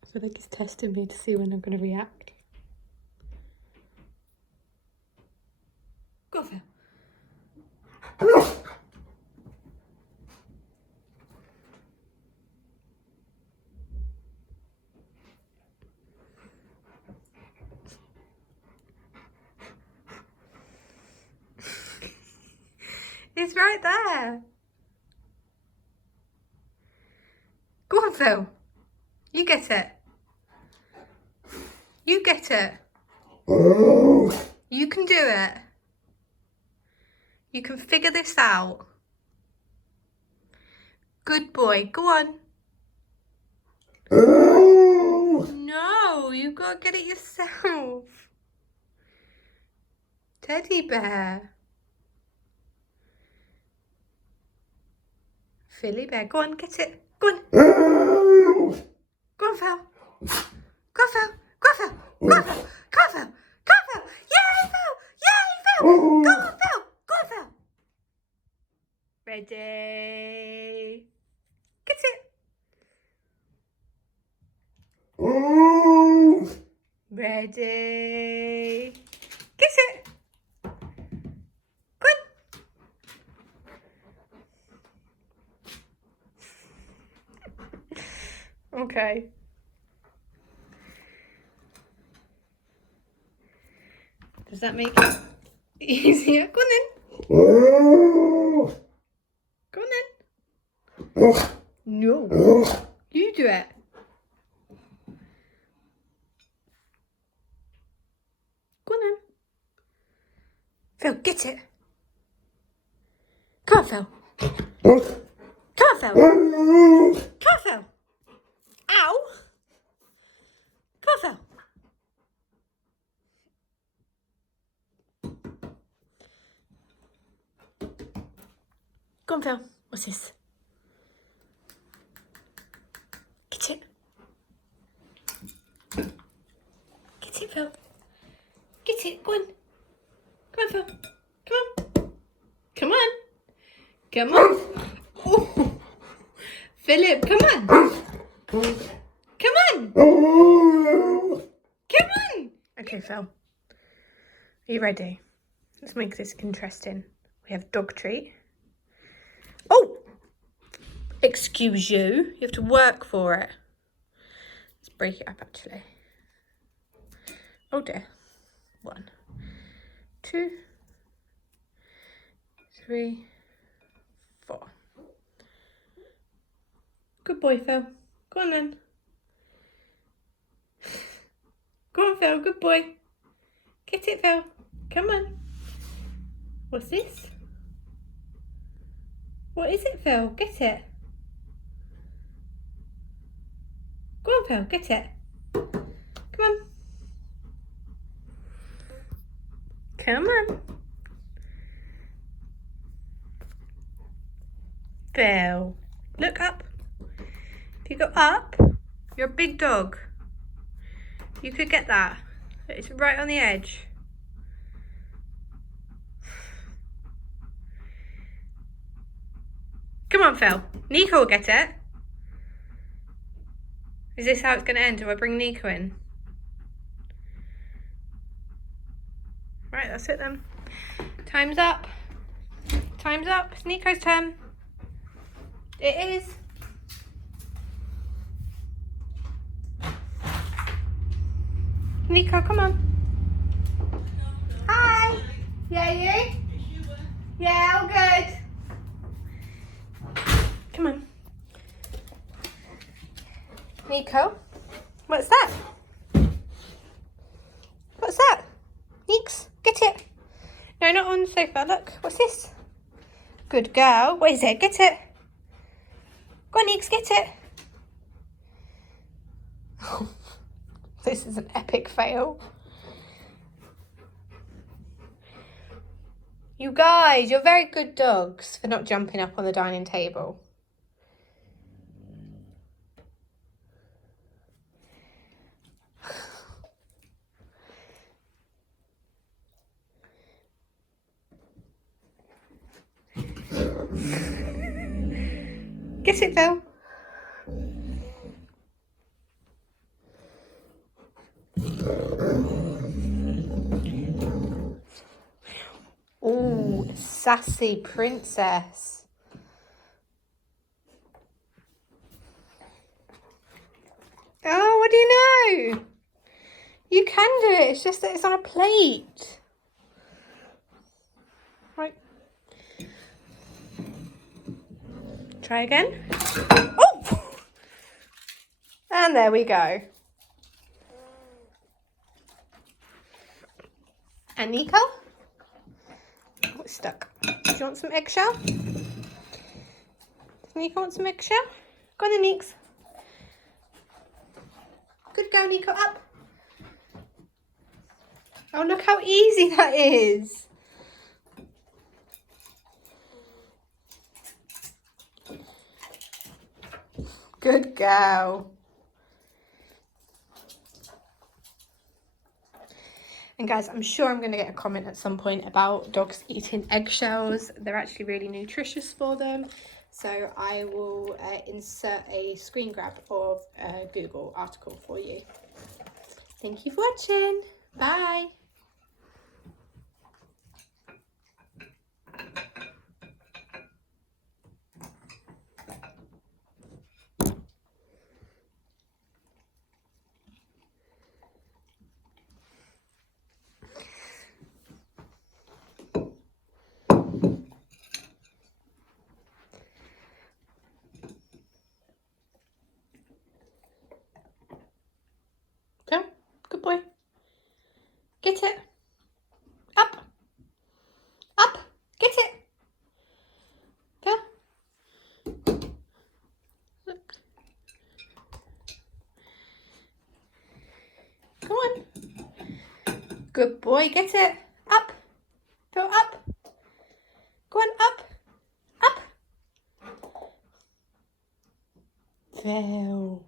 I feel like he's testing me to see when I'm going to react. Go, Phil. He's right there. Go on, Phil. You get it. You get it. You can do it. You can figure this out. Good boy. Go on. No, you've got to get it yourself. Teddy bear. Philly bear. Go on, get it. Go on. Go on, Phil. Go on, Phil. Go on, Phil. Go on, Phil. Go on, Phil. Go on, Phil. Yay, Phil. Yay, Phil. Go on, Phil. Go on, Phil. Ready. Get it. Ready. Get it. Good. Okay. Does that make it easier? Go on then. Go on then. No. You do it. Go on then. Phil, get it. Come on, Phil. Come on, Phil. Come on, Phil. Ow. Come on, Phil. Go on, Phil. What's this? Get it. Get it, Phil. Get it. Go on. Come on, Phil. Come on. Come on. Come on. Oh. Philip, come on. Come on. Come on. Okay, Phil. Are you ready? Let's make this interesting. We have dog treat. Oh! Excuse you. You have to work for it. Let's break it up, actually. Oh dear. 1, 2, 3, 4. Good boy, Phil. Go on then. Go on, Phil. Good boy. Get it, Phil. Come on. What's this? What is it, Phil? Get it. Go on, Phil. Get it. Come on. Come on. Phil. Look up. If you go up, you're a big dog. You could get that. It's right on the edge. Come on, Phil. Nico will get it. Is this how it's going to end? Do I bring Nico in? Right, that's it then. Time's up. Time's up. It's Nico's turn. It is. Nico, come on. Hi. Yeah, you? Yeah, all good. Come on. Nico, what's that? What's that? Neeks, get it. No, not on the sofa. Look, what's this? Good girl. What is it? Get it. Go on, Neeks, get it. This is an epic fail. You guys, you're very good dogs for not jumping up on the dining table. Get it, Phil. Ooh, sassy princess. Oh, what do you know? You can do it. It's just that it's on a plate. Right. Try again. Oh! And there we go. And Nico? Oh, it's stuck. Do you want some eggshell? Does Nico want some eggshell? Go on then, Neeks. Good girl, Nico. Up. Oh, look how easy that is. Good girl. And guys, I'm sure I'm going to get a comment at some point about dogs eating eggshells. They're actually really nutritious for them. So I will insert a screen grab of a Google article for you. Thank you for watching. Bye. Go. Good boy. Get it. Up. Up. Get it. Go. Look. Go on. Good boy. Get it. Up. Go up. Go on. Up. Up. Phil.